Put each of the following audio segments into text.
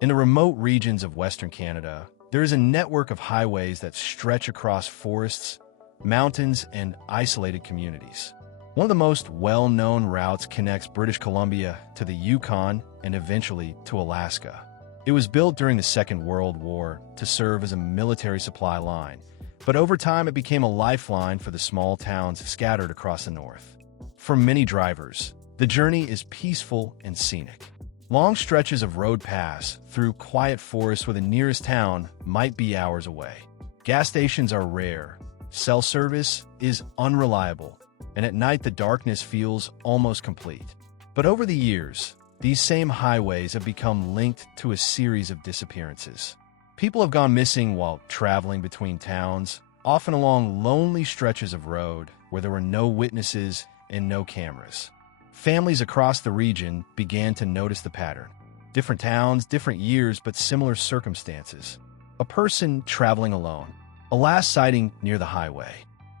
In the remote regions of Western Canada, there is a network of highways that stretch across forests, mountains, and isolated communities. One of the most well-known routes connects British Columbia to the Yukon and eventually to Alaska. It was built during the Second World War to serve as a military supply line, but over time it became a lifeline for the small towns scattered across the north. For many drivers, the journey is peaceful and scenic. Long stretches of road pass through quiet forests where the nearest town might be hours away. Gas stations are rare, cell service is unreliable, and at night the darkness feels almost complete. But over the years, these same highways have become linked to a series of disappearances. People have gone missing while traveling between towns, often along lonely stretches of road where there were no witnesses and no cameras. Families across the region began to notice the pattern. Different towns, different years, but similar circumstances. A person traveling alone, a last sighting near the highway,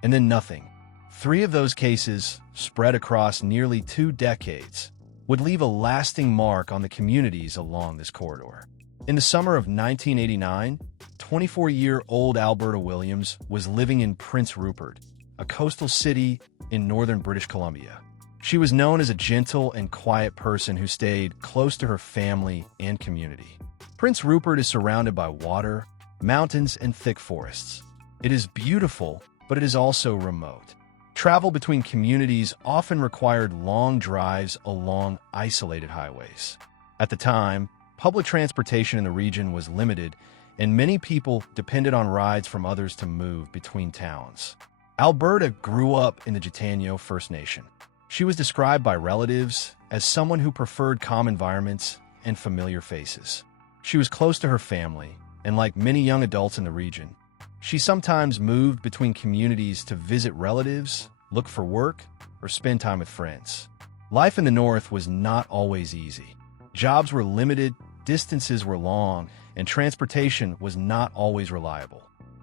and then nothing. 3 of those cases, spread across nearly 2 decades, would leave a lasting mark on the communities along this corridor. In the summer of 1989, 24-year-old Alberta Williams was living in Prince Rupert, a coastal city in northern British Columbia. She was known as a gentle and quiet person who stayed close to her family and community. Prince Rupert is surrounded by water, mountains, and thick forests. It is beautiful, but it is also remote. Travel between communities often required long drives along isolated highways. At the time, public transportation in the region was limited, and many people depended on rides from others to move between towns. Alberta grew up in the Gitano First Nation. She was described by relatives as someone who preferred calm environments and familiar faces. She was close to her family, and like many young adults in the region, she sometimes moved between communities to visit relatives, look for work, or spend time with friends. Life in the north was not always easy. Jobs were limited, distances were long, and transportation was not always reliable.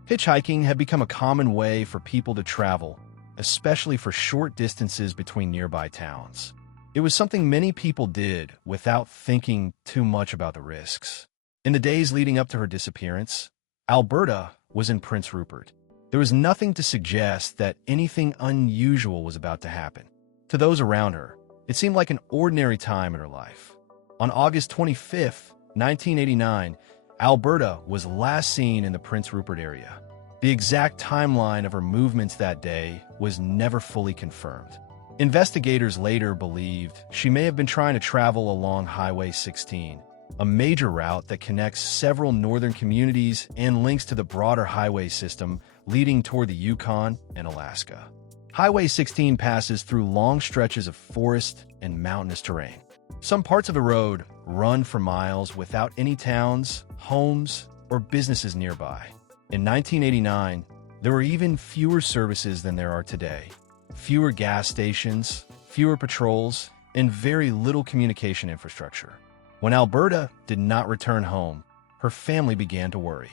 Hitchhiking had become a common way for people to travel, especially for short distances between nearby towns. It was something many people did without thinking too much about the risks. In the days leading up to her disappearance, Alberta was in Prince Rupert. There was nothing to suggest that anything unusual was about to happen. To those around her, it seemed like an ordinary time in her life. On August 25, 1989, Alberta was last seen in the Prince Rupert area. The exact timeline of her movements that day was never fully confirmed. Investigators later believed she may have been trying to travel along Highway 16, a major route that connects several northern communities and links to the broader highway system leading toward the Yukon and Alaska. Highway 16 passes through long stretches of forest and mountainous terrain. Some parts of the road run for miles without any towns, homes, or businesses nearby. In 1989, there were even fewer services than there are today. Fewer gas stations, fewer patrols, and very little communication infrastructure. When Alberta did not return home, her family began to worry.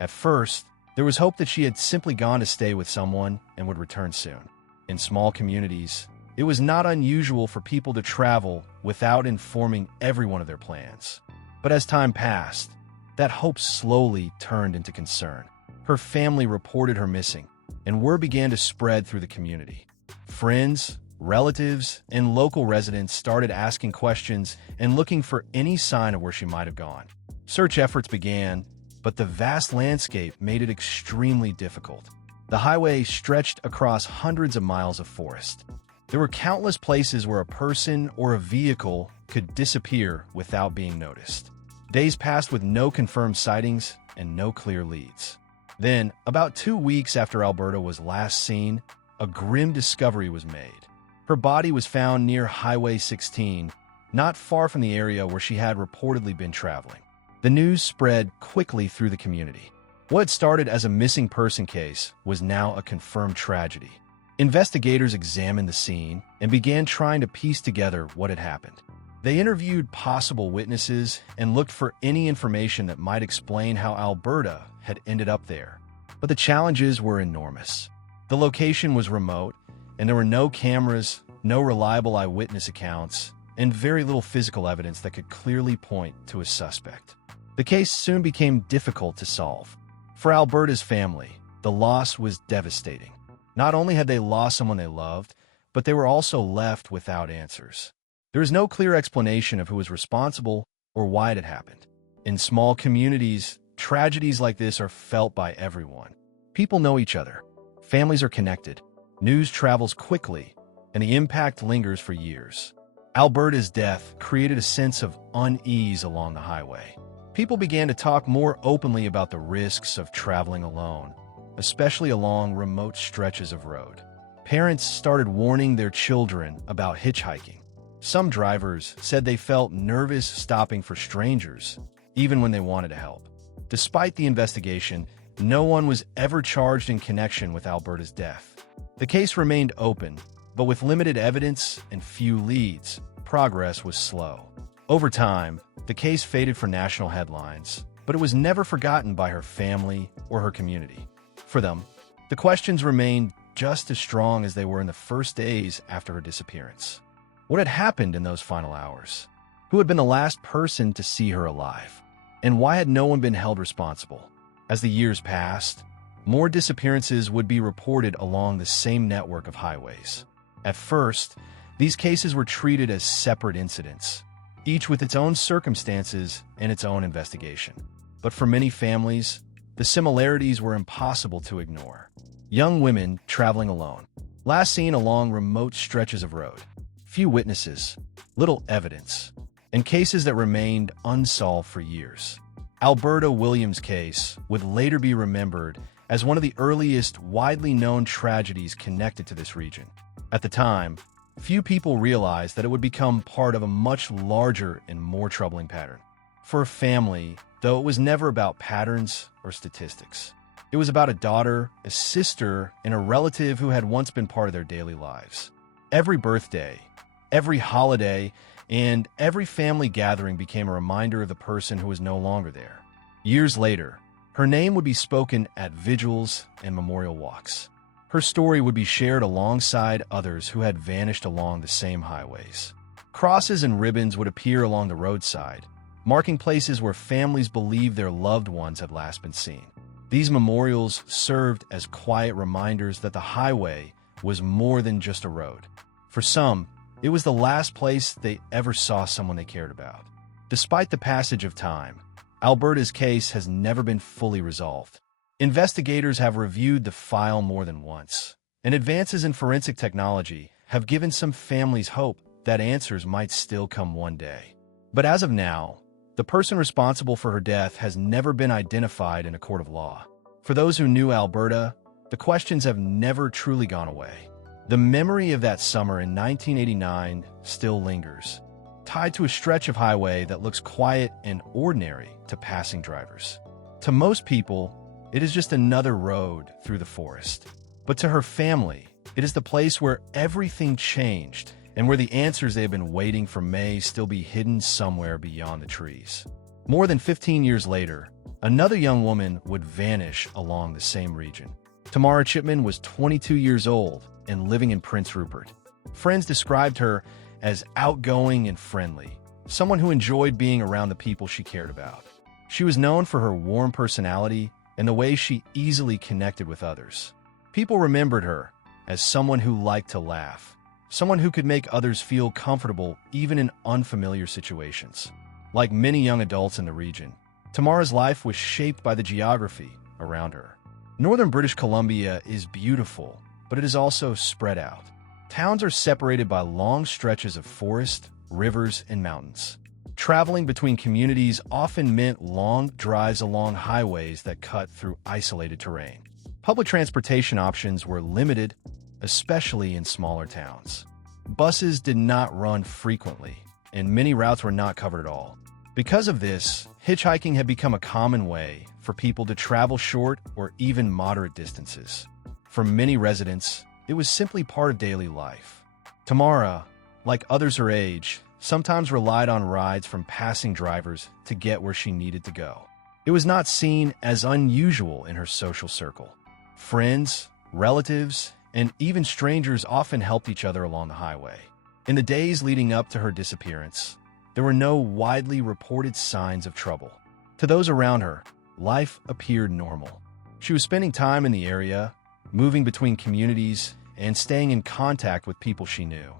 At first, there was hope that she had simply gone to stay with someone and would return soon. In small communities, it was not unusual for people to travel without informing everyone of their plans. But as time passed, that hope slowly turned into concern. Her family reported her missing, and word began to spread through the community. Friends, relatives, and local residents started asking questions and looking for any sign of where she might have gone. Search efforts began, but the vast landscape made it extremely difficult. The highway stretched across hundreds of miles of forest. There were countless places where a person or a vehicle could disappear without being noticed. Days passed with no confirmed sightings and no clear leads. Then, about 2 weeks after Alberta was last seen, a grim discovery was made. Her body was found near Highway 16, not far from the area where she had reportedly been traveling. The news spread quickly through the community. What started as a missing person case was now a confirmed tragedy. Investigators examined the scene and began trying to piece together what had happened. They interviewed possible witnesses and looked for any information that might explain how Alberta had ended up there. But the challenges were enormous. The location was remote, and there were no cameras, no reliable eyewitness accounts, and very little physical evidence that could clearly point to a suspect. The case soon became difficult to solve. For Alberta's family, the loss was devastating. Not only had they lost someone they loved, but they were also left without answers. There is no clear explanation of who was responsible or why it had happened. In small communities, tragedies like this are felt by everyone. People know each other. Families are connected. News travels quickly, and the impact lingers for years. Alberta's death created a sense of unease along the highway. People began to talk more openly about the risks of traveling alone, especially along remote stretches of road. Parents started warning their children about hitchhiking. Some drivers said they felt nervous stopping for strangers, even when they wanted to help. Despite the investigation, no one was ever charged in connection with Alberta's death. The case remained open, but with limited evidence and few leads, progress was slow. Over time, the case faded for national headlines, but it was never forgotten by her family or her community. For them, the questions remained just as strong as they were in the first days after her disappearance. What had happened in those final hours? Who had been the last person to see her alive? And why had no one been held responsible? As the years passed, more disappearances would be reported along the same network of highways. At first, these cases were treated as separate incidents, each with its own circumstances and its own investigation. But for many families, the similarities were impossible to ignore. Young women traveling alone, last seen along remote stretches of road. Few witnesses, little evidence, and cases that remained unsolved for years. Alberta Williams' case would later be remembered as one of the earliest widely known tragedies connected to this region. At the time, few people realized that it would become part of a much larger and more troubling pattern. For a family, though, it was never about patterns or statistics. It was about a daughter, a sister, and a relative who had once been part of their daily lives. Every birthday, every holiday, and every family gathering became a reminder of the person who was no longer there. Years later, her name would be spoken at vigils and memorial walks. Her story would be shared alongside others who had vanished along the same highways. Crosses and ribbons would appear along the roadside, marking places where families believed their loved ones had last been seen. These memorials served as quiet reminders that the highway was more than just a road. For some, it was the last place they ever saw someone they cared about. Despite the passage of time, Alberta's case has never been fully resolved. Investigators have reviewed the file more than once, and advances in forensic technology have given some families hope that answers might still come one day. But as of now, the person responsible for her death has never been identified in a court of law. For those who knew Alberta, the questions have never truly gone away. The memory of that summer in 1989 still lingers, tied to a stretch of highway that looks quiet and ordinary to passing drivers. To most people, it is just another road through the forest. But to her family, it is the place where everything changed and where the answers they have been waiting for may still be hidden somewhere beyond the trees. More than 15 years later, another young woman would vanish along the same region. Tamara Chipman was 22 years old and living in Prince Rupert. Friends described her as outgoing and friendly, someone who enjoyed being around the people she cared about. She was known for her warm personality and the way she easily connected with others. People remembered her as someone who liked to laugh, someone who could make others feel comfortable even in unfamiliar situations. Like many young adults in the region, Tamara's life was shaped by the geography around her. Northern British Columbia is beautiful, but it is also spread out. Towns are separated by long stretches of forest, rivers, and mountains. Traveling between communities often meant long drives along highways that cut through isolated terrain. Public transportation options were limited, especially in smaller towns. Buses did not run frequently, and many routes were not covered at all. Because of this, hitchhiking had become a common way for people to travel short or even moderate distances. For many residents, it was simply part of daily life. Tamara, like others her age, sometimes relied on rides from passing drivers to get where she needed to go. It was not seen as unusual in her social circle. Friends, relatives, and even strangers often helped each other along the highway. In the days leading up to her disappearance, there were no widely reported signs of trouble. To those around her, life appeared normal. She was spending time in the area, moving between communities, and staying in contact with people she knew.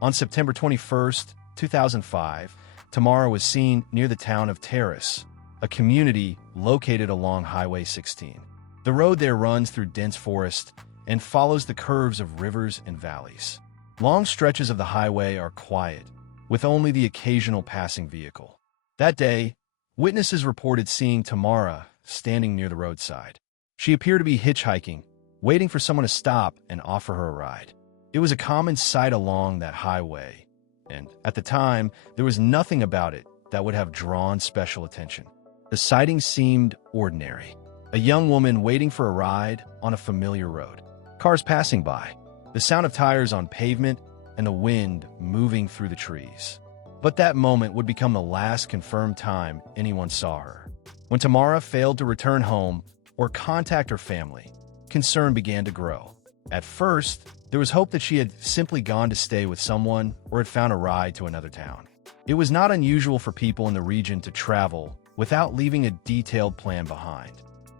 On September 21st, 2005, Tamara was seen near the town of Terrace, a community located along Highway 16. The road there runs through dense forest and follows the curves of rivers and valleys. Long stretches of the highway are quiet, with only the occasional passing vehicle. That day, witnesses reported seeing Tamara standing near the roadside. She appeared to be hitchhiking, waiting for someone to stop and offer her a ride. It was a common sight along that highway, and at the time, there was nothing about it that would have drawn special attention. The sighting seemed ordinary. A young woman waiting for a ride on a familiar road. Cars passing by, the sound of tires on pavement, and the wind moving through the trees. But that moment would become the last confirmed time anyone saw her. When Tamara failed to return home or contact her family, concern began to grow. At first, there was hope that she had simply gone to stay with someone or had found a ride to another town. It was not unusual for people in the region to travel without leaving a detailed plan behind.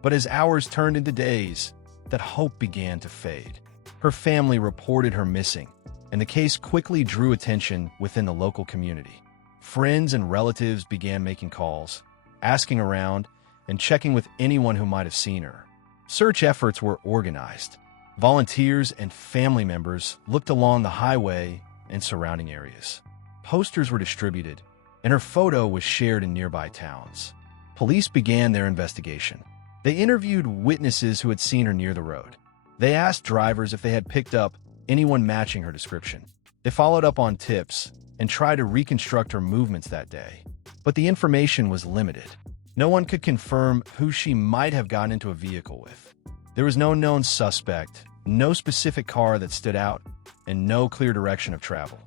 But as hours turned into days, that hope began to fade. Her family reported her missing, and the case quickly drew attention within the local community. Friends and relatives began making calls, asking around, and checking with anyone who might have seen her. Search efforts were organized. Volunteers and family members looked along the highway and surrounding areas. Posters were distributed, and her photo was shared in nearby towns. Police began their investigation. They interviewed witnesses who had seen her near the road. They asked drivers if they had picked up anyone matching her description. They followed up on tips and tried to reconstruct her movements that day. But the information was limited. No one could confirm who she might have gotten into a vehicle with. There was no known suspect, no specific car that stood out, and no clear direction of travel.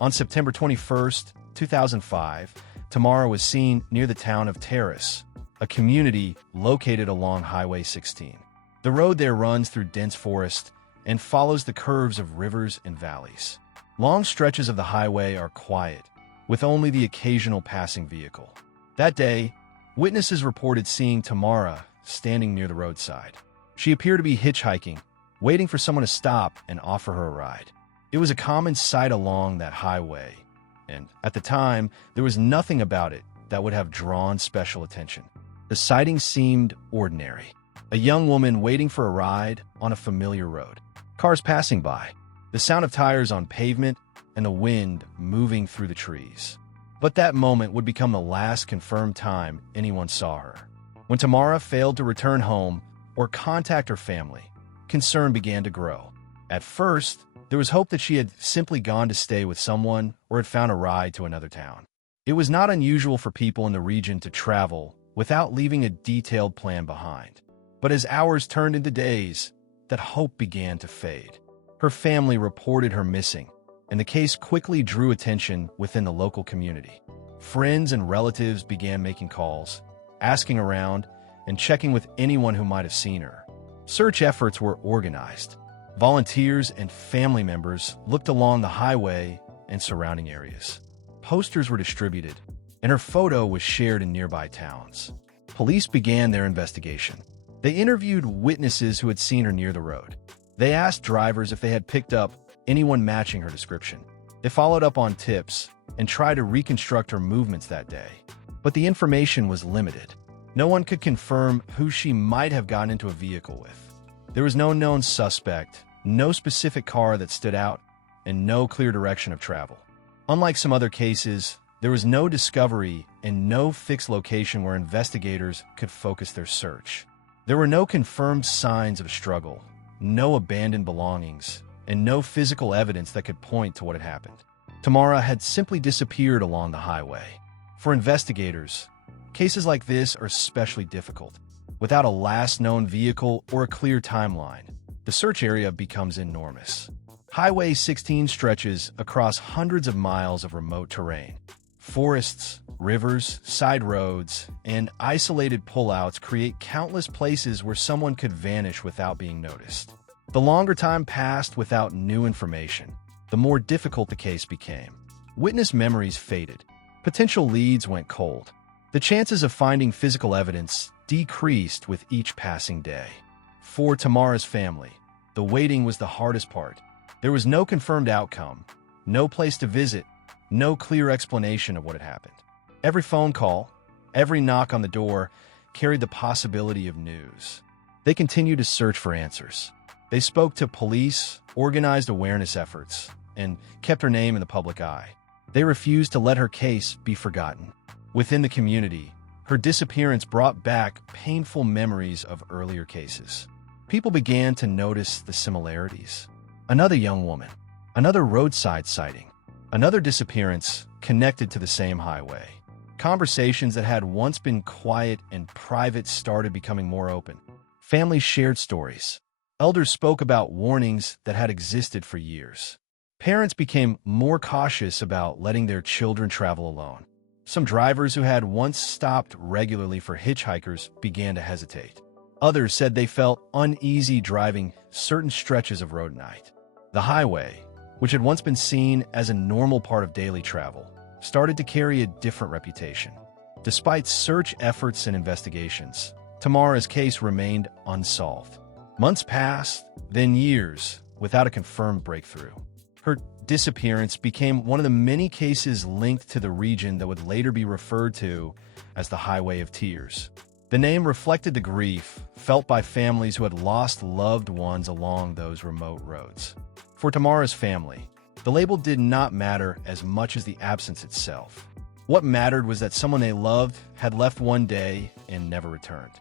On September 21st, 2005, Tamara was seen near the town of Terrace, a community located along Highway 16. The road there runs through dense forest and follows the curves of rivers and valleys. Long stretches of the highway are quiet, with only the occasional passing vehicle. That day, witnesses reported seeing Tamara standing near the roadside. She appeared to be hitchhiking, waiting for someone to stop and offer her a ride. It was a common sight along that highway, and at the time, there was nothing about it that would have drawn special attention. The sighting seemed ordinary. A young woman waiting for a ride on a familiar road. Cars passing by, the sound of tires on pavement, and the wind moving through the trees. But that moment would become the last confirmed time anyone saw her. When Tamara failed to return home or contact her family, concern began to grow. At first, there was hope that she had simply gone to stay with someone or had found a ride to another town. It was not unusual for people in the region to travel without leaving a detailed plan behind. But as hours turned into days, that hope began to fade. Her family reported her missing, and the case quickly drew attention within the local community. Friends and relatives began making calls, asking around, and checking with anyone who might have seen her. Search efforts were organized. Volunteers and family members looked along the highway and surrounding areas. Posters were distributed, and her photo was shared in nearby towns. Police began their investigation. They interviewed witnesses who had seen her near the road. They asked drivers if they had picked up anyone matching her description. They followed up on tips and tried to reconstruct her movements that day. But the information was limited. No one could confirm who she might have gotten into a vehicle with. There was no known suspect, no specific car that stood out, and no clear direction of travel. Unlike some other cases, there was no discovery and no fixed location where investigators could focus their search. There were no confirmed signs of struggle, no abandoned belongings, and no physical evidence that could point to what had happened. Tamara had simply disappeared along the highway. For investigators, cases like this are especially difficult. Without a last known vehicle or a clear timeline, the search area becomes enormous. Highway 16 stretches across hundreds of miles of remote terrain. Forests, rivers, side roads, and isolated pullouts create countless places where someone could vanish without being noticed. The longer time passed without new information, the more difficult the case became. Witness memories faded. Potential leads went cold. The chances of finding physical evidence decreased with each passing day. For Tamara's family, the waiting was the hardest part. There was no confirmed outcome, no place to visit, no clear explanation of what had happened. Every phone call, every knock on the door carried the possibility of news. They continued to search for answers. They spoke to police, organized awareness efforts, and kept her name in the public eye. They refused to let her case be forgotten. Within the community, her disappearance brought back painful memories of earlier cases. People began to notice the similarities. Another young woman, another roadside sighting, another disappearance connected to the same highway. Conversations that had once been quiet and private started becoming more open. Families shared stories. Elders spoke about warnings that had existed for years. Parents became more cautious about letting their children travel alone. Some drivers who had once stopped regularly for hitchhikers began to hesitate. Others said they felt uneasy driving certain stretches of road at night. The highway, which had once been seen as a normal part of daily travel, started to carry a different reputation. Despite search efforts and investigations, Tamara's case remained unsolved. Months passed, then years, without a confirmed breakthrough. Her disappearance became one of the many cases linked to the region that would later be referred to as the Highway of Tears. The name reflected the grief felt by families who had lost loved ones along those remote roads. For Tamara's family, the label did not matter as much as the absence itself. What mattered was that someone they loved had left one day and never returned.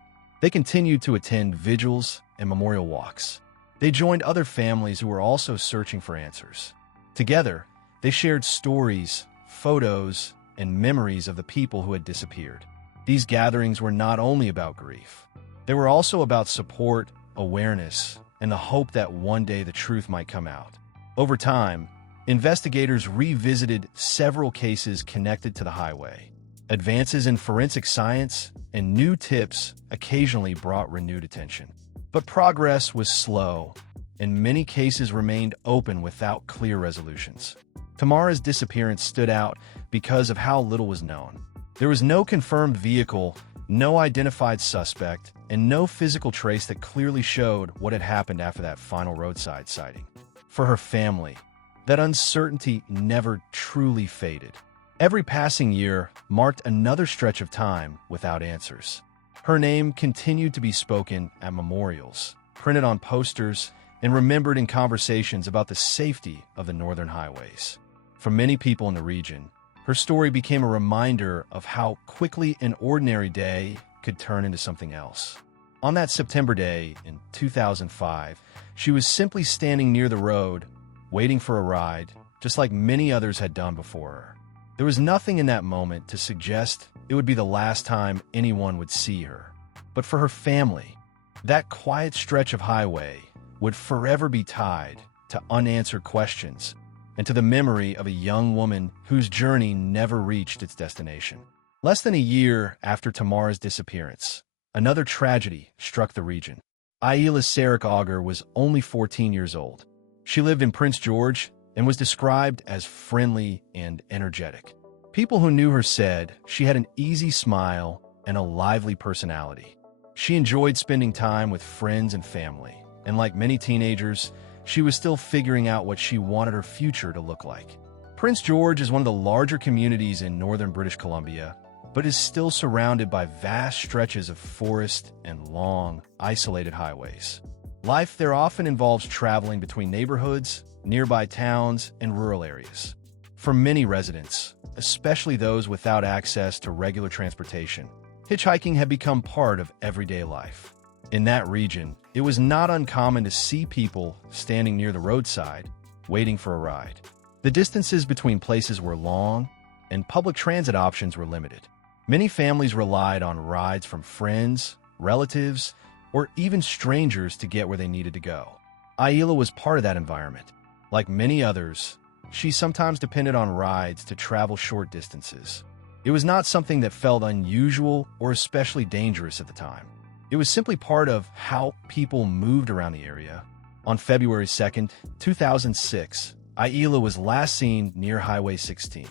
They continued to attend vigils and memorial walks. They joined other families who were also searching for answers. Together, they shared stories, photos, and memories of the people who had disappeared. These gatherings were not only about grief. They were also about support, awareness, and the hope that one day the truth might come out. Over time, investigators revisited several cases connected to the highway. Advances in forensic science and new tips occasionally brought renewed attention. But progress was slow, and many cases remained open without clear resolutions. Tamara's disappearance stood out because of how little was known. There was no confirmed vehicle, no identified suspect, and no physical trace that clearly showed what had happened after that final roadside sighting. For her family, that uncertainty never truly faded. Every passing year marked another stretch of time without answers. Her name continued to be spoken at memorials, printed on posters, and remembered in conversations about the safety of the northern highways. For many people in the region, her story became a reminder of how quickly an ordinary day could turn into something else. On that September day in 2005, she was simply standing near the road, waiting for a ride, just like many others had done before her. There was nothing in that moment to suggest it would be the last time anyone would see her. But for her family, that quiet stretch of highway would forever be tied to unanswered questions and to the memory of a young woman whose journey never reached its destination. Less than a year after Tamara's disappearance, another tragedy struck the region. Ayla Sarek Auger was only 14 years old. She lived in Prince George and was described as friendly and energetic. People who knew her said she had an easy smile and a lively personality. She enjoyed spending time with friends and family, and like many teenagers, she was still figuring out what she wanted her future to look like. Prince George is one of the larger communities in northern British Columbia, but is still surrounded by vast stretches of forest and long, isolated highways. Life there often involves traveling between neighborhoods, nearby towns, and rural areas. For many residents, especially those without access to regular transportation, hitchhiking had become part of everyday life. In that region, it was not uncommon to see people standing near the roadside, waiting for a ride. The distances between places were long, and public transit options were limited. Many families relied on rides from friends, relatives, or even strangers to get where they needed to go. Ayla was part of that environment. Like many others, she sometimes depended on rides to travel short distances. It was not something that felt unusual or especially dangerous at the time. It was simply part of how people moved around the area. On February 2nd, 2006, Ayla was last seen near Highway 16.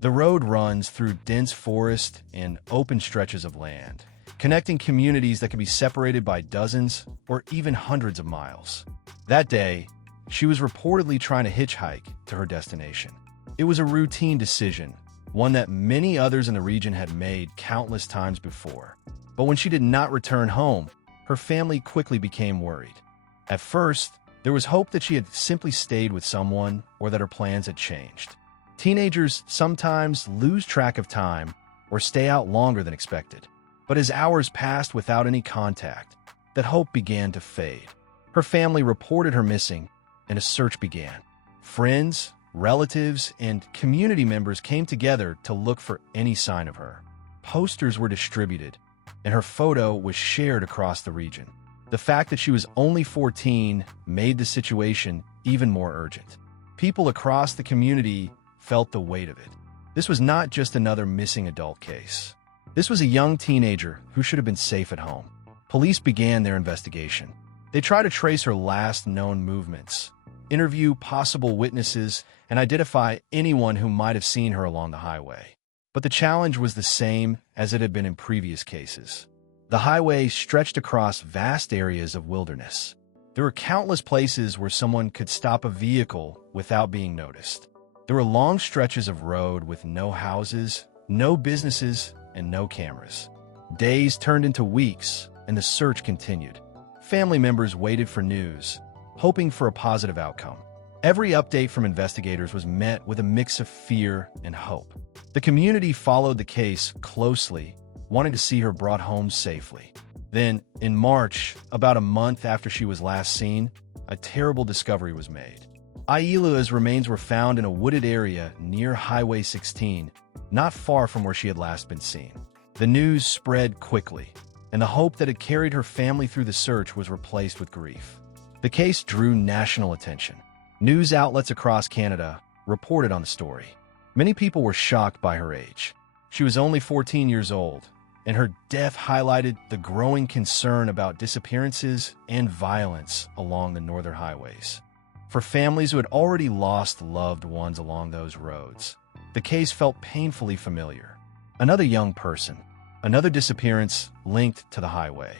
The road runs through dense forest and open stretches of land, connecting communities that can be separated by dozens or even hundreds of miles. That day, she was reportedly trying to hitchhike to her destination. It was a routine decision, one that many others in the region had made countless times before. But when she did not return home, her family quickly became worried. At first, there was hope that she had simply stayed with someone or that her plans had changed. Teenagers sometimes lose track of time or stay out longer than expected. But as hours passed without any contact, that hope began to fade. Her family reported her missing, and a search began. Friends, relatives, and community members came together to look for any sign of her. Posters were distributed, and her photo was shared across the region. The fact that she was only 14 made the situation even more urgent. People across the community felt the weight of it. This was not just another missing adult case. This was a young teenager who should have been safe at home. Police began their investigation. They tried to trace her last known movements, interview possible witnesses, and identify anyone who might have seen her along the highway. But the challenge was the same as it had been in previous cases. The highway stretched across vast areas of wilderness. There were countless places where someone could stop a vehicle without being noticed. There were long stretches of road with no houses, no businesses, and no cameras. Days turned into weeks, and the search continued. Family members waited for news, hoping for a positive outcome. Every update from investigators was met with a mix of fear and hope. The community followed the case closely, wanting to see her brought home safely. Then, in March, about a month after she was last seen, a terrible discovery was made. Aila's remains were found in a wooded area near Highway 16, not far from where she had last been seen. The news spread quickly, and the hope that had carried her family through the search was replaced with grief. The case drew national attention. News outlets across Canada reported on the story. Many people were shocked by her age. She was only 14 years old, and her death highlighted the growing concern about disappearances and violence along the northern highways. For families who had already lost loved ones along those roads, the case felt painfully familiar. Another young person, another disappearance linked to the highway.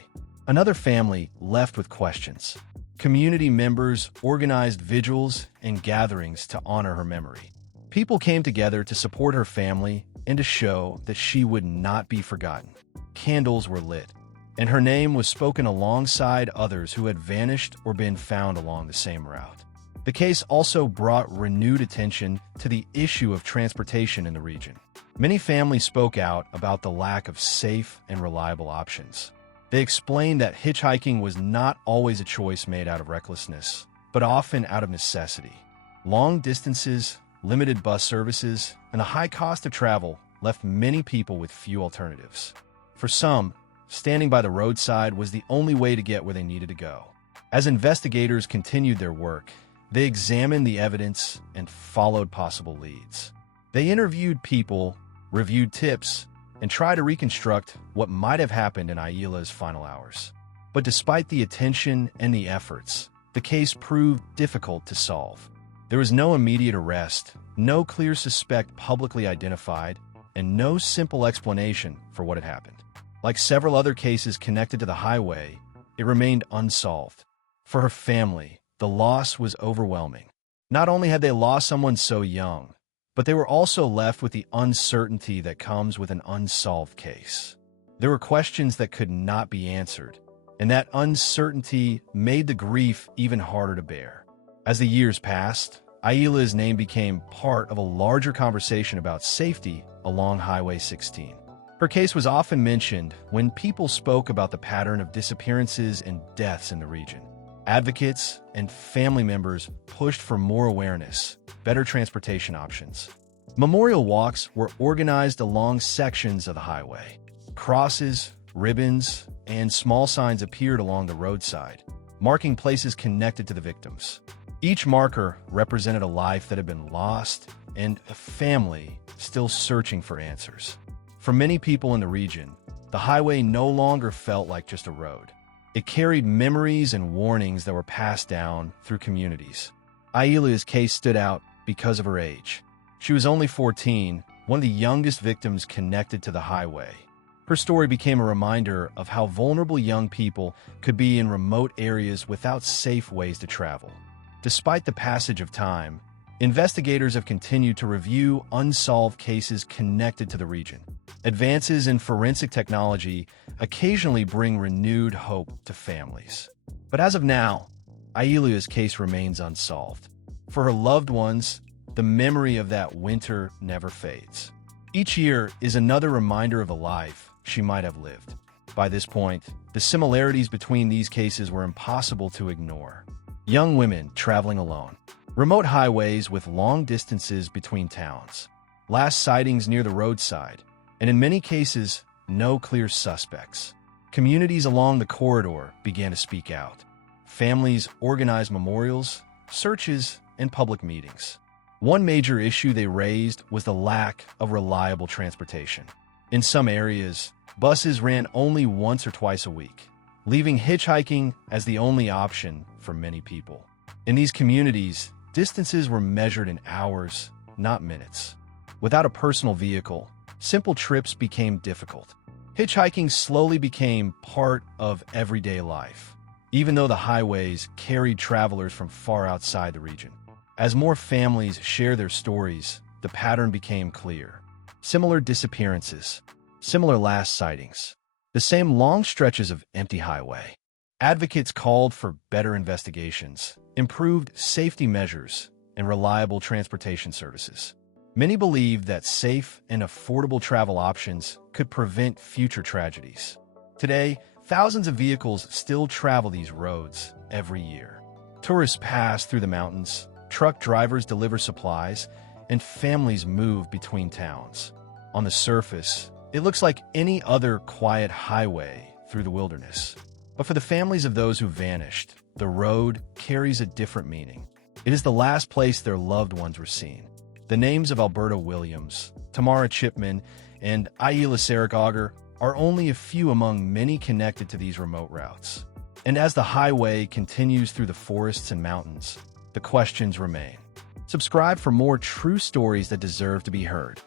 Another family left with questions. Community members organized vigils and gatherings to honor her memory. People came together to support her family and to show that she would not be forgotten. Candles were lit, and her name was spoken alongside others who had vanished or been found along the same route. The case also brought renewed attention to the issue of transportation in the region. Many families spoke out about the lack of safe and reliable options. They explained that hitchhiking was not always a choice made out of recklessness, but often out of necessity. Long distances, limited bus services, and the high cost of travel left many people with few alternatives. For some, standing by the roadside was the only way to get where they needed to go. As investigators continued their work, they examined the evidence and followed possible leads. They interviewed people, reviewed tips, and tried to reconstruct what might have happened in Aila's final hours. But despite the attention and the efforts, the case proved difficult to solve. There was no immediate arrest, no clear suspect publicly identified, and no simple explanation for what had happened. Like several other cases connected to the highway, it remained unsolved. For her family, the loss was overwhelming. Not only had they lost someone so young, but they were also left with the uncertainty that comes with an unsolved case. There were questions that could not be answered, and that uncertainty made the grief even harder to bear. As the years passed, Aila's name became part of a larger conversation about safety along Highway 16. Her case was often mentioned when people spoke about the pattern of disappearances and deaths in the region. Advocates and family members pushed for more awareness, better transportation options. Memorial walks were organized along sections of the highway. Crosses, ribbons, and small signs appeared along the roadside, marking places connected to the victims. Each marker represented a life that had been lost and a family still searching for answers. For many people in the region, the highway no longer felt like just a road. It carried memories and warnings that were passed down through communities. Aila's case stood out because of her age. She was only 14, one of the youngest victims connected to the highway. Her story became a reminder of how vulnerable young people could be in remote areas without safe ways to travel. Despite the passage of time, investigators have continued to review unsolved cases connected to the region. Advances in forensic technology occasionally bring renewed hope to families. But as of now, Ailea's case remains unsolved. For her loved ones, the memory of that winter never fades. Each year is another reminder of a life she might have lived. By this point, the similarities between these cases were impossible to ignore. Young women traveling alone, remote highways with long distances between towns, last sightings near the roadside, and in many cases, no clear suspects. Communities along the corridor began to speak out. Families organized memorials, searches, and public meetings. One major issue they raised was the lack of reliable transportation. In some areas, buses ran only once or twice a week, leaving hitchhiking as the only option for many people. In these communities, distances were measured in hours, not minutes. Without a personal vehicle, simple trips became difficult. Hitchhiking slowly became part of everyday life, even though the highways carried travelers from far outside the region. As more families share their stories, the pattern became clear. Similar disappearances, similar last sightings, the same long stretches of empty highway. Advocates called for better investigations, improved safety measures, and reliable transportation services. Many believed that safe and affordable travel options could prevent future tragedies. Today, thousands of vehicles still travel these roads every year. Tourists pass through the mountains, truck drivers deliver supplies, and families move between towns. On the surface, it looks like any other quiet highway through the wilderness. But for the families of those who vanished, the road carries a different meaning. It is the last place their loved ones were seen. The names of Alberta Williams, Tamara Chipman, and Aila Saragauger are only a few among many connected to these remote routes. And as the highway continues through the forests and mountains, the questions remain. Subscribe for more true stories that deserve to be heard.